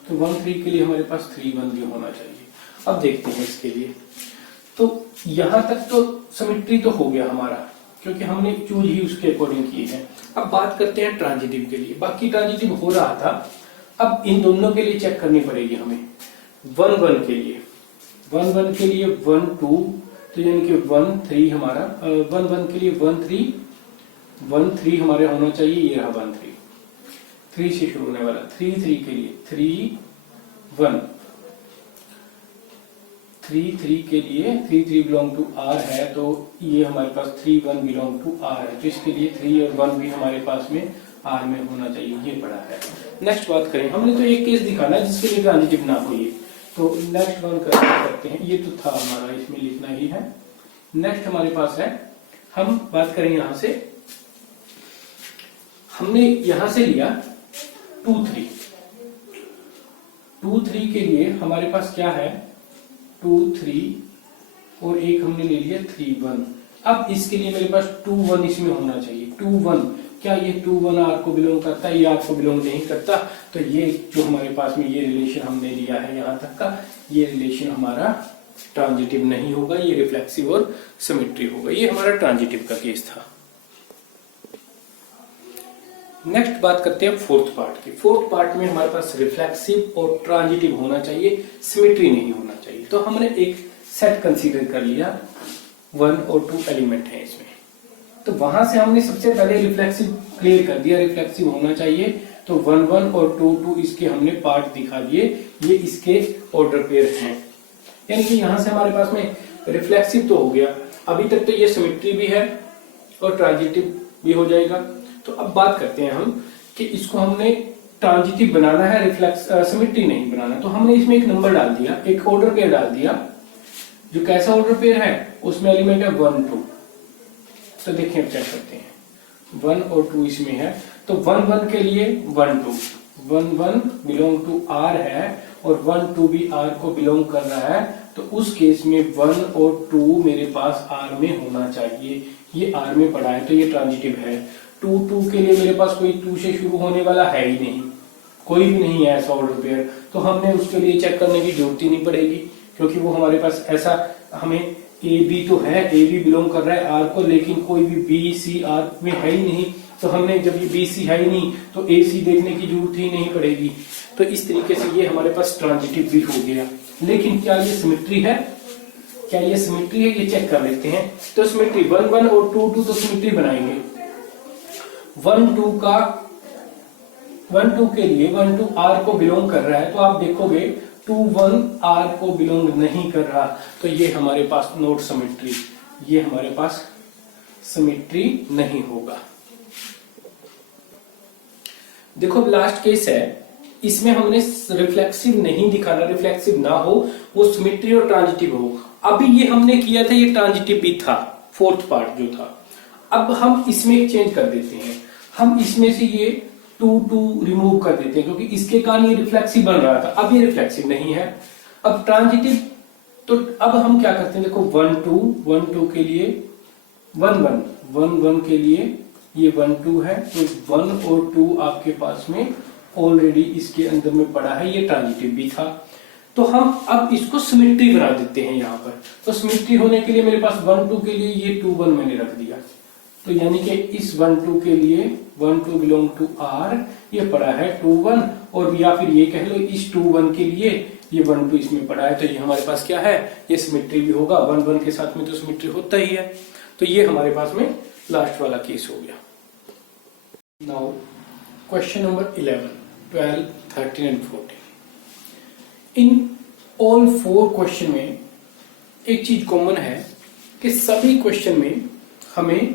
तो 1 3 के लिए हमारे पास 3 1 भी होना चाहिए। अब देखते हैं इसके लिए, तो यहां तक तो सिमेट्री तो हो गया हमारा, क्योंकि हमने चूज ही उसके अकॉर्डिंग की है। अब बात करते हैं ट्रांजिटिव के लिए। बाकी ट्रांजिटिव हो रहा था, अब इन दोनों के लिए चेक करनी पड़ेगी हमें। 1 1 के लिए 1 2, तो यानी कि 1 3 हमारा 1 1 के लिए 1 3 हमारे होना चाहिए। ये रहा 1 3 से शुरू होने वाला। 3 3 के लिए 3 1, 3 3 के लिए 3 3 बिलोंग टू R है, तो ये हमारे पास 3 1 बिलोंग टू R है, तो इसके लिए 3 और 1 भी हमारे पास में R में होना चाहिए, ये पड़ा है। नेक्स्ट बात करें, हमने तो एक केस दिखाना है जिसके लिए ट्रांजिटिव ना हो, ये तो नेक्स्ट वन करते हैं। ये तो था हमारा, इसमें लिखना ही है। नेक्स्ट हमारे पास है, हम बात करें यहां से, हमने यहां से लिया 2 3, 2 3 के लिए हमारे पास क्या है, 2 3 और एक हमने ले लिया 3 1। अब इसके लिए मेरे पास 2 1 इसमें होना चाहिए। 2 1, क्या ये 2 1 आर को बिलोंग करता है? ये आर को बिलोंग नहीं करता। तो ये जो हमारे पास में ये रिलेशन हमने लिया है यहाँ तक का, ये रिलेशन हमारा ट्रांजिटिव नहीं होगा, ये रिफ्लेक्सिव और सिमेट्री होगा। ये हमारा ट्रांजिटिव का केस था। नेक्स्ट बात करते हैं फोर्थ पार्ट की। फोर्थ पार्ट में हमारे पास रिफ्लेक्सिव और ट्रांजिटिव होना चाहिए, सिमेट्री नहीं होना चाहिए। तो हमने एक सेट कंसीडर कर लिया, 1 और 2 एलिमेंट है इसमें। तो वहां से हमने सबसे पहले रिफ्लेक्सिव क्लियर कर दिया, रिफ्लेक्सिव होना चाहिए। तो 1 1 और 2 2 इसके हमने पार्ट दिखा दिए, ये इसके ऑर्डर पेयर हैं। यानी कि यहां से हमारे पास में रिफ्लेक्सिव तो हो गया। अभी तक तो ये सिमेट्री भी है और ट्रांजिटिव भी हो जाएगा। तो अब बात करते हैं हम कि इसको हमने ट्रांजिटिव बनाना है, रिफ्लेक्स सिमेट्री नहीं बनाना। तो हमने इसमें एक नंबर डाल दिया, एक ऑर्डर पेयर डाल दिया। जो कैसा ऑर्डर पेयर है, उसमें एलिमेंट है 1 2। तो देखिए, चेक करते हैं, 1 और 2 इसमें है। तो 1 1 के लिए 1 2, 1 1 बिलोंग टू आर है और 1 2 भी आर को बिलोंग कर रहा है। तो उस केस में 1 और 2 मेरे पास आर में होना चाहिए। ये आर में पड़ा है तो ये ट्रांजिटिव है। 2 2 के लिए मेरे पास कोई 2 से शुरू होने वाला है ही नहीं, कोई भी नहीं है ऐसा ऑर्डर पेयर। तो हमने उसके लिए चेक करने की जरूरत ही नहीं पड़ेगी, क्योंकि वो हमारे पास ऐसा, हमें ए बी तो है, ए बी बिलोंग कर रहा है आर को, लेकिन कोई भी बी सी आर में है ही नहीं। तो हमने जब ये बी सी है ही नहीं तो ए सी देखने की जरूरत ही नहीं पड़ेगी। तो इस तरीके से ये हमारे पास ट्रांजिटिव भी हो गया। लेकिन क्या ये सिमेट्री है? क्या ये सिमेट्री है? ये चेक कर लेते हैं। तो सिमेट्री 1 1 और 2 2 तो सिमेट्री बनाएंगे। 1 2 के लिए 1 2 आर को बिलोंग कर रहा है। तो आप देखोगे 2 1 आर को बिलोंग नहीं कर रहा, तो ये हमारे पास नॉट सिमेट्री, ये हमारे पास सिमेट्री नहीं होगा। देखो लास्ट केस है, इसमें हमने रिफ्लेक्सिव नहीं दिखाना, रिफ्लेक्सिव ना हो, वो सिमेट्री और ट्रांजिटिव हो। अभी ये हमने किया था, ये ट्रांजिटिव भी था, फोर्थ पार्ट जो था। अब हम इसमें एक चेंज कर देते हैं, हम इसमें से ये 2 2 रिमूव कर देते हैं, क्योंकि इसके कारण ये रिफ्लेक्सिव बन रहा था। अब ये रिफ्लेक्सिव नहीं है, अब ट्रांजिटिव। तो अब हम क्या करते हैं, देखो 1 2 के लिए 1 1 के लिए ये 1 2 है। तो 1 और 2 आपके पास में ऑलरेडी इसके अंदर में पड़ा है, ये ट्रांजिटिव भी था। तो हम अब इसको सिमेट्री बना देते हैं यहाँ पर। तो सिमेट्री होने के लिए मेरे पास 1 2 के लिए ये 2 1 मैंने रख दिया। तो यानी कि इस 1 2 के लिए 1 2 बिलोंग टू आर, ये पड़ा है 2 1, और या फिर ये कह लो इस 2 1 के लिए ये 1 2 इसमें पड़ा है। तो ये हमारे पास क्या है, ये सिमेट्री भी होगा। 1 1 के साथ में तो सिमेट्री होता ही है। तो ये हमारे पास में लास्ट वाला केस हो गया। Now question number 11, 12, 13 and 14। In all 4 question में एक चीज कॉमन है कि सभी क्वेश्चन में हमें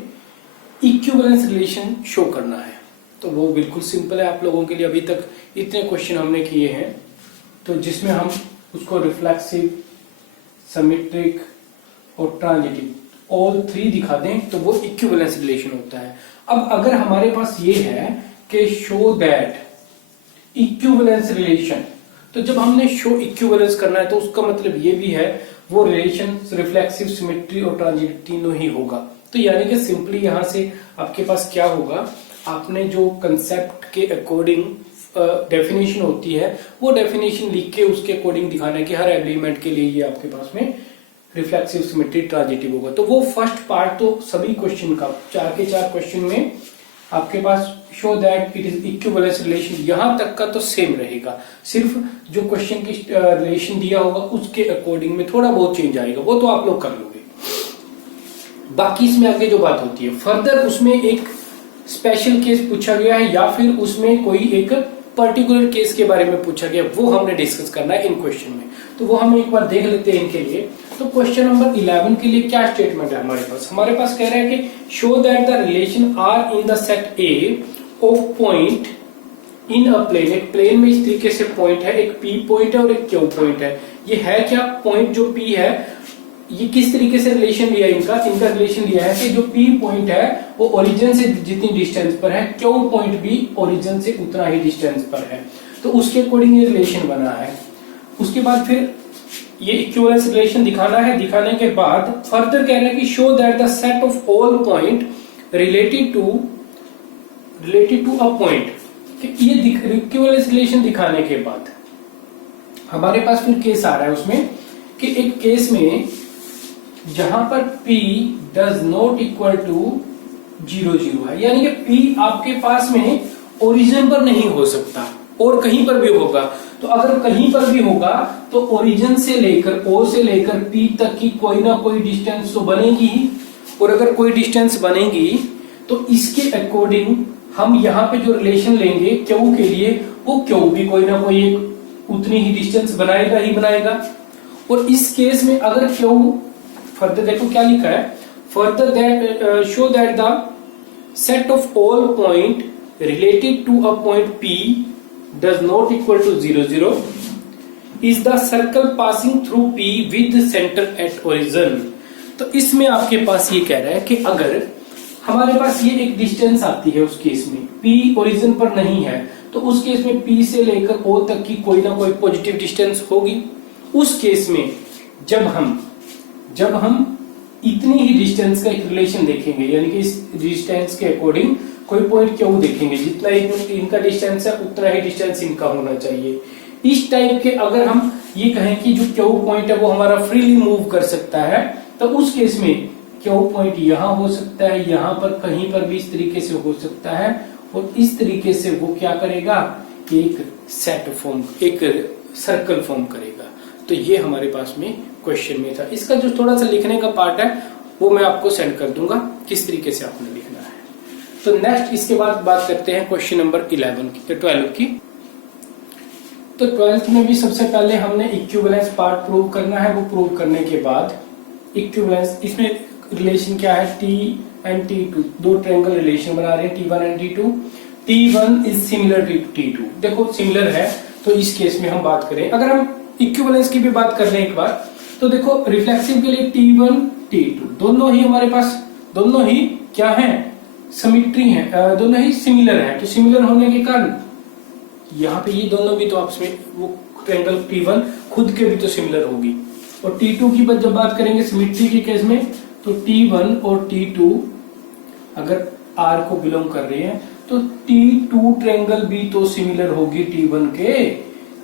इक्विवेलेंस रिलेशन शो करना है। तो वो बिल्कुल सिंपल है आप लोगों के लिए। अभी तक इतने क्वेश्चन हमने किए हैं, तो जिसमें हम उसको रिफ्लेक्सिव, सिमेट्रिक और ट्रांजिटिव ऑल 3 दिखा दें तो वो इक्विवेलेंस रिलेशन होता है। अब अगर हमारे पास ये है कि शो दैट इक्विवेलेंस रिलेशन, तो जब हमने शो इक्विवेलेंस करना है तो उसका मतलब ये भी है वो रिलेशन रिफ्लेक्सिव, सिमेट्री और ट्रांजिटिव तीनों ही होगा। तो यानी कि सिंपली यहां से आपके पास क्या होगा, आपने जो कंसेप्ट के अकॉर्डिंग डेफिनेशन होती है वो डेफिनेशन लिख के उसके अकॉर्डिंग दिखाना है कि हर एलिमेंट के लिए ये आपके पास में रिफ्लेक्सिव, सिमेट्री, ट्रांजिटिव होगा। तो वो फर्स्ट पार्ट तो सभी क्वेश्चन का 4 के 4 क्वेश्चन में आपके पास show that it is equivalence relation, यहां तक का तो सेम रहेगा। सिर्फ जो क्वेश्चन की रिलेशन दिया होगा उसके अकॉर्डिंग में थोड़ा बहुत चेंज आएगा, वो तो आप लोग कर लोगे। बाकी इसमें आगे जो बात होती है फर्दर, उसमें एक स्पेशल केस पूछा गया है या फिर उसमें कोई एक पर्टिकुलर केस के बारे में पूछा गया, वो हमने डिस्कस करना है इन क्वेश्चन में। तो वो हम एक बार देख लेते हैं इनके लिए। तो क्वेश्चन नंबर 11 के लिए क्या स्टेटमेंट है हमारे पास कह रहा है कि show that the relation R in the set A of point in a plane. एक प्लेन में इस तरीके से पॉइंट है, एक पी पॉइंट है और एक क्यू पॉइंट है। ये है क्या पॉइंट जो पी है, ये किस तरीके से रिलेशन लिया इनका रिलेशन लिया है कि जो पी पॉइंट है वो ओरिजिन से जितनी डिस्टेंस पर है, क्यू पॉइंट भी ओरिजिन से उतना ही डिस्टेंस पर है। तो उसके अकॉर्डिंग ये रिलेशन बना है। उसके बाद फिर ये इक्विवेलेंस रिलेशन दिखाना है। दिखाने के बाद फर्दर कह रहे हैं कि show that the set of all point related to a point, कि ये इक्विवेलेंस रिलेशन दिखाने के बाद हमारे पास फिर केस आ रहा है उसमें कि एक केस में जहां पर P does not equal to 0 है, यानी कि P आपके पास में ओरिजिन पर नहीं हो सकता और कहीं पर भी होगा। तो अगर कहीं पर भी होगा तो ओरिजिन से लेकर O से लेकर P तक की कोई ना कोई डिस्टेंस तो बनेगी ही, और अगर कोई डिस्टेंस बनेगी तो इसके अकॉर्डिंग हम यहाँ पे जो रिलेशन लेंगे Q के लिए, वो Q भी कोई ना कोई एक उतनी ही डिस्टेंस बनाएगा ही बनाएगा। और इस केस में अगर Q फर्दर देखो क्या लिखा है, further that show that the set of all point related to a point P does not equal to 0 is the circle passing through P with center at origin। तो इसमें आपके पास ये कह रहा है कि अगर हमारे पास ये एक डिस्टेंस आती है उस केस में P ओरिजिन पर नहीं है, तो उस केस में P से लेकर O तक की कोई ना कोई पॉजिटिव डिस्टेंस होगी। उस केस में जब हम इतनी ही डिस्टेंस का एक रिलेशन देखेंगे, यानी कि इस डिस्टेंस के अकॉर्डिंग कोई पॉइंट Q देखेंगे, जितना इनका डिस्टेंस है उतना ही डिस्टेंस इनका होना चाहिए। इस टाइप के अगर हम ये कहें कि जो Q पॉइंट है वो हमारा फ्रीली मूव कर सकता है, तो उस केस में Q पॉइंट यहां हो सकता है, यहां पर कहीं पर भी इस तरीके से हो सकता है, और इस तरीके से वो क्या करेगा, एक सर्कल फॉर्म करेगा। तो ये हमारे पास में क्वेश्चन में था। इसका जो थोड़ा सा लिखने का पार्ट है वो मैं आपको सेंड कर दूंगा किस तरीके से आपने लिखना है। तो नेक्स्ट इसके बाद बात करते हैं क्वेश्चन नंबर 12 की। तो 12th में भी सबसे पहले हमने इक्विवेलेंस पार्ट प्रूव करना है। वो प्रूव करने के बाद इक्विवेलेंस, इसमें रिलेशन क्या है, T एंड T2, दो ट्रायंगल रिलेशन बना रहे हैं T1 and T2। T1 is similar to T2, देखो सिमिलर है। तो इस केस में हम बात करें, अगर हम इक्विवेलेंस की भी बात कर लें एक बार, तो देखो रिफ्लेक्सिव के लिए T1 T2 दोनों ही हमारे पास, दोनों ही क्या है, सिमिट्री है, दोनों ही सिमिलर है। तो सिमिलर होने के कारण यहाँ पे ये दोनों भी तो आपस में, वो ट्रायंगल T1 खुद के भी तो सिमिलर होगी। और T2 की जब बात करेंगे सिमिट्री के केस में, तो T1 और T2 अगर R को बिलोंग कर रही है तो T2 ट्रायंगल भी तो सिमिलर होगी T1 के।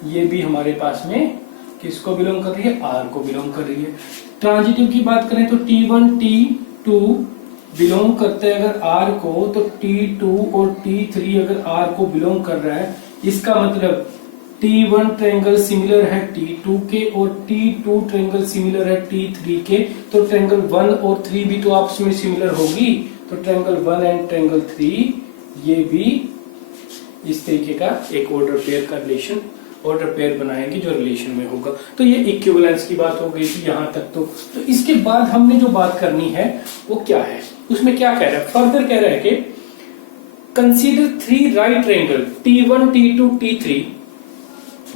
ये भी हमारे पास में किसको बिलोंग कर रही है, R को बिलोंग कर रही है। ट्रांजिटिव की बात करें तो T1 T2 बिलोंग करते हैं अगर R को, तो T2 और T3 अगर R को बिलोंग कर रहा है, इसका मतलब T1 ट्रायंगल सिमिलर है T2 के और T2 ट्रायंगल सिमिलर है T3 के। तो ट्रायंगल 1 और 3 भी तो आपस में सिमिलर होगी। तो ट्रायंगल 1 एंड ट्रायंगल 3 ये भी इस तरीके का एक ऑर्डर पेयर का रिलेशन, ऑर्डर पेयर बनाएंगे जो रिलेशन में होगा। तो ये इक्विवेलेंस की बात हो गई थी यहां तक। तो इसके बाद हमने जो बात करनी है वो क्या है, उसमें क्या कह रहा है, फर्दर कह रहा है कि consider 3 right triangle T1 T2 T3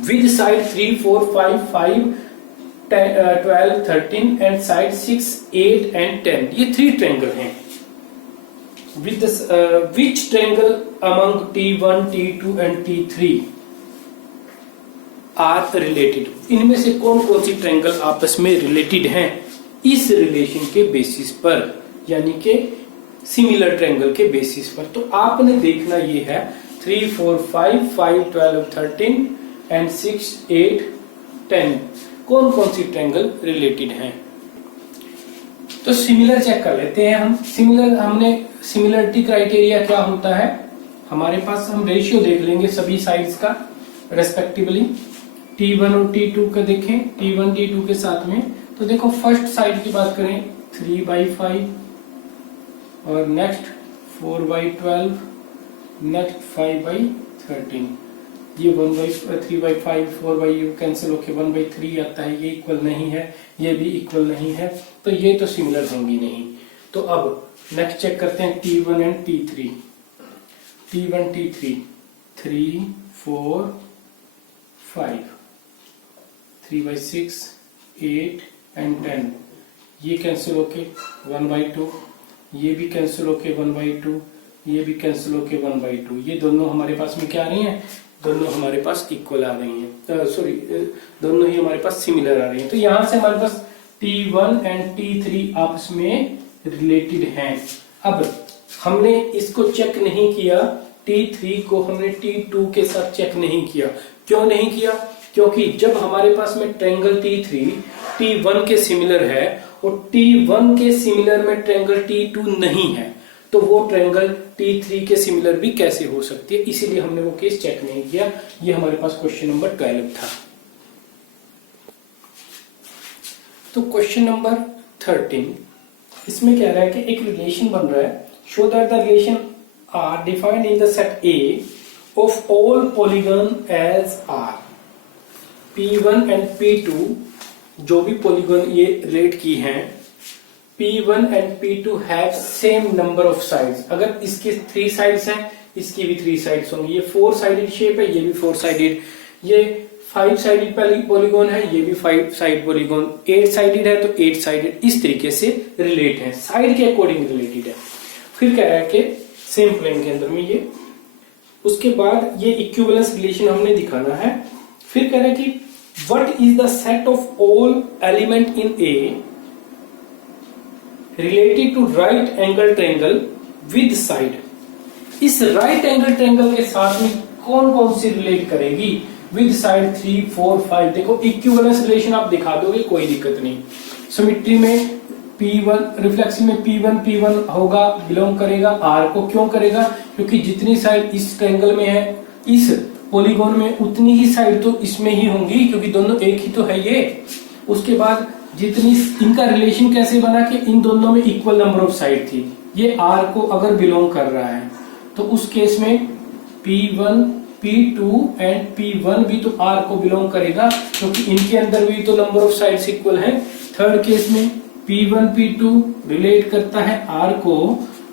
with side 3 4 5 5 12 13 and side 6 8 and 10। ये 3 ट्रायंगल हैं। with which triangle among T1 T2 and T3 are related, इनमें से कौन कौन सी ट्रायंगल आपस में रिलेटेड हैं इस रिलेशन के बेसिस पर, यानी कि सिमिलर ट्रायंगल के बेसिस पर। तो आपने देखना ये है 3 4 5 5 12 13 एंड 6 8 10 कौन कौन सी ट्रायंगल रिलेटेड हैं। तो सिमिलर चेक कर लेते हैं हम। सिमिलर, हमने सिमिलरिटी क्राइटेरिया क्या होता है हमारे पास, हम रेशियो देख लेंगे सभी साइड्स का रेस्पेक्टिवली। T1 और T2 का देखें, T1 T2 के साथ में, तो देखो फर्स्ट साइड की बात करें 3/5 और नेक्स्ट 4/12, नेक्स्ट 5/13। ये 3/5 4/, कैंसिल होके 1/3 आता है, ये इक्वल नहीं है, ये भी इक्वल नहीं है, तो ये तो सिमिलर होंगी नहीं। तो अब नेक्स्ट चेक करते हैं T1 and T3। T1 T3 3 4 5 3/6 8 and 10, ये कैंसिल होके 1/2, ये भी कैंसिल होके 1/2, ये भी कैंसिल होके 1/2। ये दोनों हमारे पास में क्या आ रही हैं, दोनों हमारे पास इक्वल आ रही हैं, दोनों ही हमारे पास सिमिलर आ रही हैं। तो यहां से हमारे पास T1 एंड T3 आपस में रिलेटेड हैं। अब हमने इसको चेक नहीं किया, T3 को हमने T2 के साथ चेक नहीं किया। क्यों नहीं किया? क्योंकि जब हमारे पास में ट्रायंगल T3 T1 के सिमिलर है और T1 के सिमिलर में ट्रायंगल T2 नहीं है, तो वो ट्रायंगल T3 के सिमिलर भी कैसे हो सकती है, इसीलिए हमने वो केस चेक नहीं किया। ये हमारे पास क्वेश्चन नंबर 12 था। तो क्वेश्चन नंबर 13, इसमें कह रहा है कि एक रिलेशन बन रहा है, show that the relation R defined in the set A of all polygon as R. P1 and P2 जो भी पॉलीगन ये रिलेट की हैं, P1 and P2 have same number of sides. अगर इसके 3 साइड्स हैं, इसकी भी 3 साइड्स होंगी। ये 4 साइडेड शेप है, ये भी 4 साइडेड। ये 5 साइडेड पॉलीगन है, ये भी 5 साइड पॉलीगन। 8 साइडेड है तो 8 साइडेड। इस तरीके से रिलेट है, साइड के अकॉर्डिंग रिलेटेड है। फिर कह रहा है कि सेम प्लेन के अंदर में ये, उसके बाद ये इक्विवेलेंस रिलेशन हमने दिखाना है। फिर कह रहा है कि what is the set of all element in A related to right angle triangle with side. इस राइट एंगल ट्रायंगल के साथ में कौन कौन सी रिलेट करेगी विद साइड 3, 4, 5। देखो इक्विवेलेंस रिलेशन आप दिखा दोगे, कोई दिक्कत नहीं। सिमेट्री में P1, रिफ्लेक्सिव में P1 होगा, बिलोंग करेगा R को। क्यों करेगा? क्योंकि जितनी साइड इस ट्रायंगल में है, इस पॉलीगन में, उतनी ही साइड तो इसमें ही होंगी, क्योंकि दोनों एक ही तो है ये। उसके बाद जितनी, इनका रिलेशन कैसे बना कि इन दोनों में इक्वल नंबर ऑफ साइड थी। ये R को अगर बिलोंग कर रहा है तो उस केस में P1, P2 एंड P1 भी तो R को बिलोंग करेगा, क्योंकि इनके अंदर भी तो नंबर ऑफ साइड्स इक्वल है। थर्ड केस में P1, P2 रिलेट करता है R को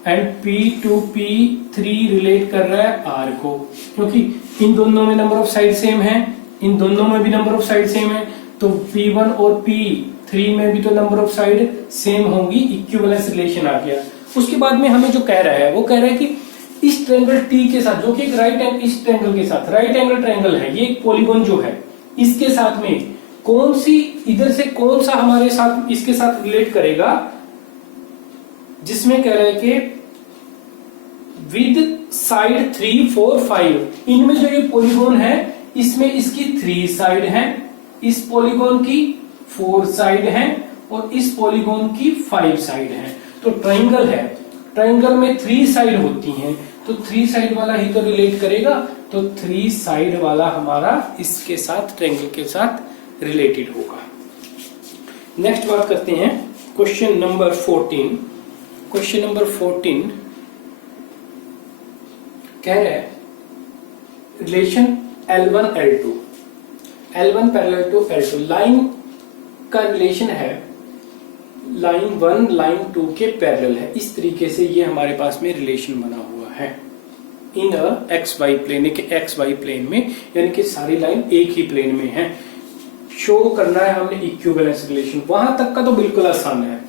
एंड P2, P3 रिलेट कर रहा है R को, क्योंकि इन दोनों में नंबर ऑफ साइड सेम है, इन दोनों में भी नंबर ऑफ साइड सेम है, तो P1 और P3 में भी तो नंबर ऑफ साइड सेम होंगी। इक्विवेलेंस रिलेशन आ गया। उसके बाद में हमें जो कह रहा है, वो कह रहा है कि इस ट्रायंगल T के साथ, जो कि एक राइट एंगल, इस ट्रायंगल के साथ राइट एंगल ट्रायंगल है, ये एक पॉलीगन जो है, इसके साथ में कौन सी, इधर से कौन सा हमारे साथ, इसके साथ रिलेट करेगा, जिसमें कह रहा है कि विद साइड 3, 4, 5। इनमें जो ये पॉलीगन है, इसमें इसकी 3 साइड है, इस पॉलीगन की 4 साइड है और इस पॉलीगन की 5 साइड है। तो ट्रायंगल है, ट्रायंगल में 3 साइड होती हैं, तो 3 साइड वाला ही तो रिलेट करेगा। तो 3 साइड वाला हमारा इसके साथ, ट्रायंगल के साथ रिलेटेड होगा। नेक्स्ट बात करते हैं क्वेश्चन नंबर 14। क्वेश्चन नंबर 14 कह रहा है relation L1 L2, L1 parallel to L2। Line का रिलेशन है, लाइन 1 लाइन 2 के पैरेलल है। इस तरीके से ये हमारे पास में रिलेशन बना हुआ है in X Y plane, X Y plane में, यानी कि सारी लाइन एक ही प्लेन में है। शो करना है हमने इक्विवेलेंस रिलेशन। वहां तक का तो बिल्कुल आसान है,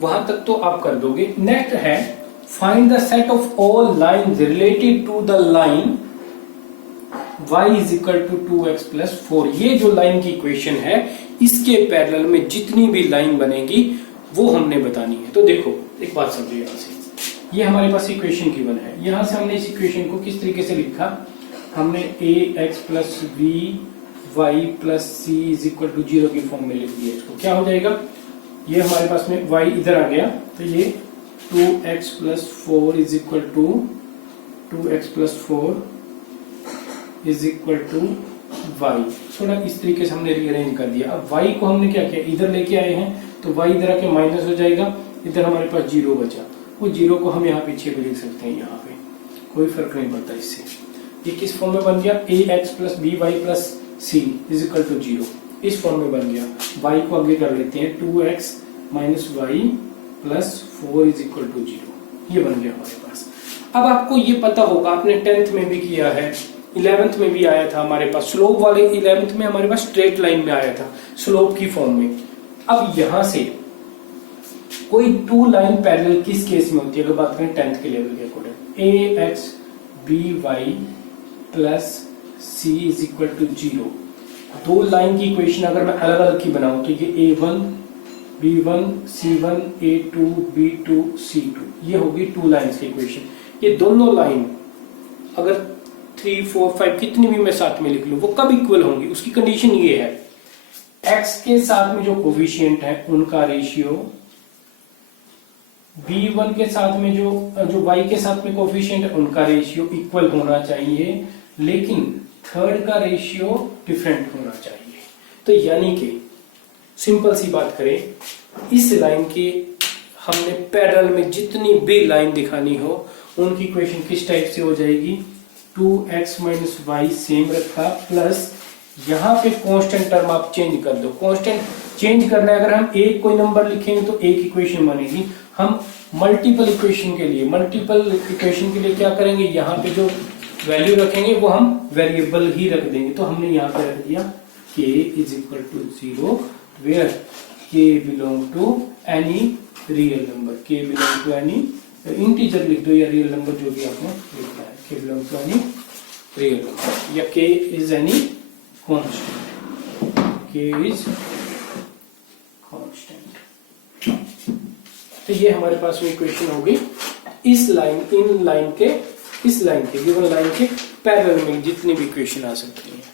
वहां तक तो आप कर दोगे। नेक्स्ट है find the set of all lines related to the line y is equal to 2x plus 4। ये जो लाइन की इक्वेशन है, इसके पैरेलल में जितनी भी लाइन बनेगी वो हमने बतानी है। तो देखो एक बात समझो, यहां से ये हमारे पास इक्वेशन गिवन है, यहां से हमने इस इक्वेशन को किस तरीके से लिखा, हमने ax plus b y plus c is equal to 0 की फॉर्म में लिख दिया। इसको क्या हो जाएगा, ये हमारे पास में y इधर आ गया, तो ये 2x plus 4 is equal to 2x plus 4 is equal to y। थोड़ा इस तरीके से हमने रीअरेंज कर दिया। अब y को हमने क्या किया, इधर लेके आए हैं, तो y इधर आके माइनस हो जाएगा, इधर हमारे पास 0 बचा। वो 0 को हम यहाँ पीछे भी लिख सकते हैं, यहाँ पे कोई फर्क नहीं पड़ता इससे। ये किस फॉर्म में बन गया, ax plus b y plus c is equal to 0, इस फॉर्म में बन गया। y को आगे कर लेते हैं, 2x minus y plus 4 is equal to 0, ये बन गया हमारे पास। अब आपको ये पता होगा, आपने 10th में भी किया है, 11th में भी आया था हमारे पास, स्लोप वाले 11th में हमारे पास स्ट्रेट लाइन में आया था, स्लोप की फॉर्म में। अब यहां से कोई 2 लाइन पैरेलल किस केस में होती है, अगर बात करें 10th के लेवल के according, ax by plus c is equal to 0। दो लाइन की इक्वेशन अगर मैं अलग अलग की बनाऊं तो ये a1 b1 c1 a2 b2 c2 ये होगी टू लाइंस की इक्वेशन। ये दोनों लाइन अगर 3 4 5 कितनी भी मैं साथ में लिख लूं वो कब इक्वल होंगी, उसकी कंडीशन ये है x के साथ में जो कोफिशिएंट है उनका रेशियो b1 के साथ में जो y के साथ में कोफिशिएंट है उनका रेशियो इक्वल होना चाहिए, लेकिन थर्ड का रेशियो डिफरेंट होना चाहिए। तो यानी कि सिंपल सी बात करें, इस लाइन के हमने पैरेलल में जितनी भी लाइन दिखानी हो उनकी इक्वेशन किस टाइप से हो जाएगी, 2x माइनस वाई सेम रखा प्लस यहाँ पे कांस्टेंट टर्म आप चेंज कर दो। कांस्टेंट चेंज करना है, अगर हम एक कोई नंबर लिखेंगे तो एक इक्वेशन बनेगी। हम मल्टीपल इक्वेशन के लिए क्या करेंगे, यहाँ पे जो वैल्यू रखेंगे वो हम वेरिएबल ही रख देंगे। तो हमने यहाँ पे रख दिया k is equal to 0 where k belong to any real number, k belong to any integer लिख दो या रियल नंबर जो भी आपने लिखना है, k belong to any real number या k is any constant, k is constant. तो ये हमारे पास में इक्वेशन होगी इस लाइन के गिवन लाइन के पैरेलल में जितनी भी इक्वेशन आ सकती है।